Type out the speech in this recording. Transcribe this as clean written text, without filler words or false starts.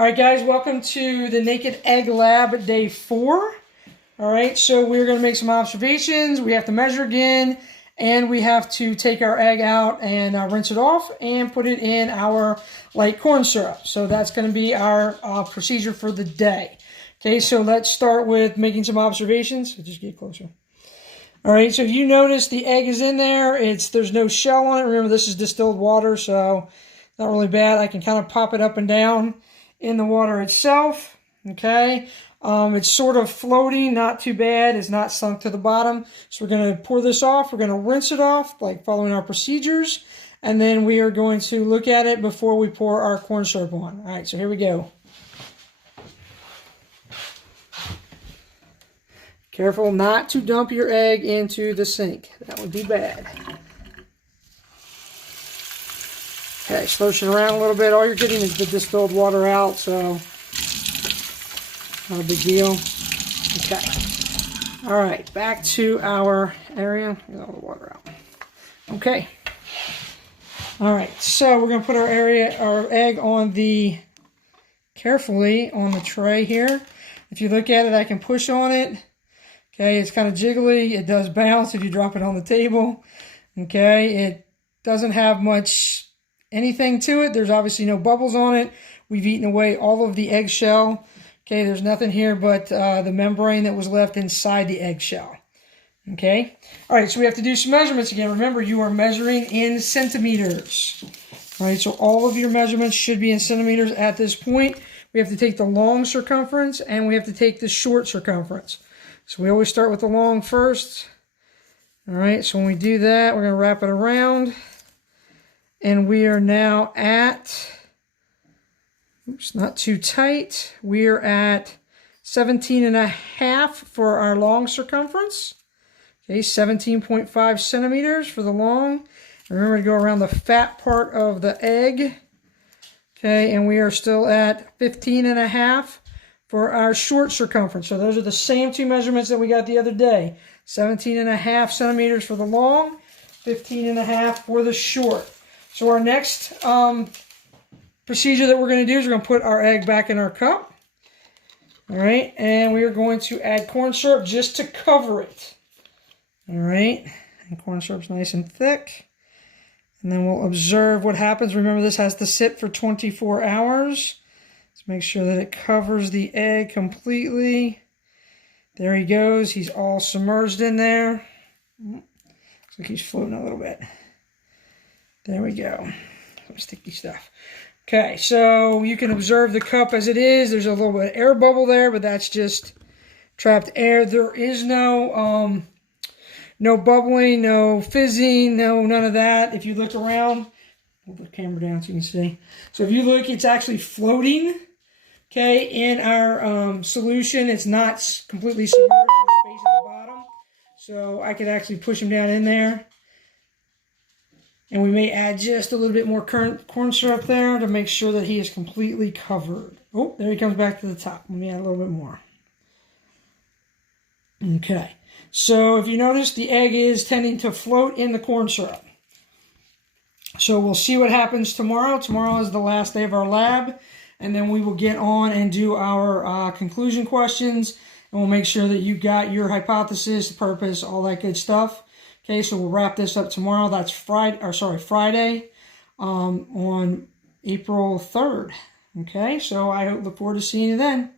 All right, guys, welcome to the Naked Egg Lab Day 4. All right, so we're going to make some observations. We have to measure again, and we have to take our egg out and rinse it off and put it in our light corn syrup. So that's going to be our procedure for the day. Okay, so let's start with making some observations. So just get closer. All right, so if you notice the egg is in there, there's no shell on it. Remember, this is distilled water, so not really bad. I can kind of pop it up and down in the water itself. Okay, it's sort of floating, not too bad. It's not sunk to the bottom. So we're going to pour this off. We're going to rinse it off, like following our procedures, and then we are going to look at it before we pour our corn syrup on. All right, so here we go. Careful not to dump your egg into the sink. That would be bad. Okay, slosh it around a little bit. All you're getting is the distilled water out, so not a big deal. Okay. All right, back to our area. Get all the water out. Okay. All right, so we're going to put our egg on carefully on the tray here. If you look at it, I can push on it. Okay, it's kind of jiggly. It does bounce if you drop it on the table. Okay, it doesn't have much anything to it. There's obviously no bubbles on it. We've eaten away all of the eggshell. Okay, there's nothing here but the membrane that was left inside the eggshell. Okay, all right, so we have to do some measurements again. Remember, you are measuring in centimeters. All right, so all of your measurements should be in centimeters at this point. We have to take the long circumference and we have to take the short circumference. So we always start with the long first. All right, so when we do that, we're going to wrap it around. And we are now at, oops, not too tight. We are at 17.5 for our long circumference. Okay, 17.5 centimeters for the long. Remember to go around the fat part of the egg. Okay, and we are still at 15.5 for our short circumference. So those are the same two measurements that we got the other day. 17.5 centimeters for the long, 15.5 for the short. So our next procedure that we're going to do is we're going to put our egg back in our cup. All right, and we are going to add corn syrup just to cover it. All right, and corn syrup's nice and thick. And then we'll observe what happens. Remember, this has to sit for 24 hours. Let's make sure that it covers the egg completely. There he goes. He's all submerged in there. Looks like he's floating a little bit. There we go. Some sticky stuff. Okay, so you can observe the cup as it is. There's a little bit of air bubble there, but that's just trapped air. There is no bubbling, no fizzing, none of that. If you look around, hold the camera down so you can see. So if you look, it's actually floating, okay, in our solution. It's not completely submerged. There's space at the bottom. So I could actually push him down in there. And we may add just a little bit more corn syrup there to make sure that he is completely covered. Oh, there he comes back to the top. Let me add a little bit more. Okay. So if you notice, the egg is tending to float in the corn syrup. So we'll see what happens tomorrow. Tomorrow is the last day of our lab. And then we will get on and do our conclusion questions. And we'll make sure that you got your hypothesis, the purpose, all that good stuff. Okay, so we'll wrap this up tomorrow. That's Friday on April 3rd. Okay, so I look forward to seeing you then.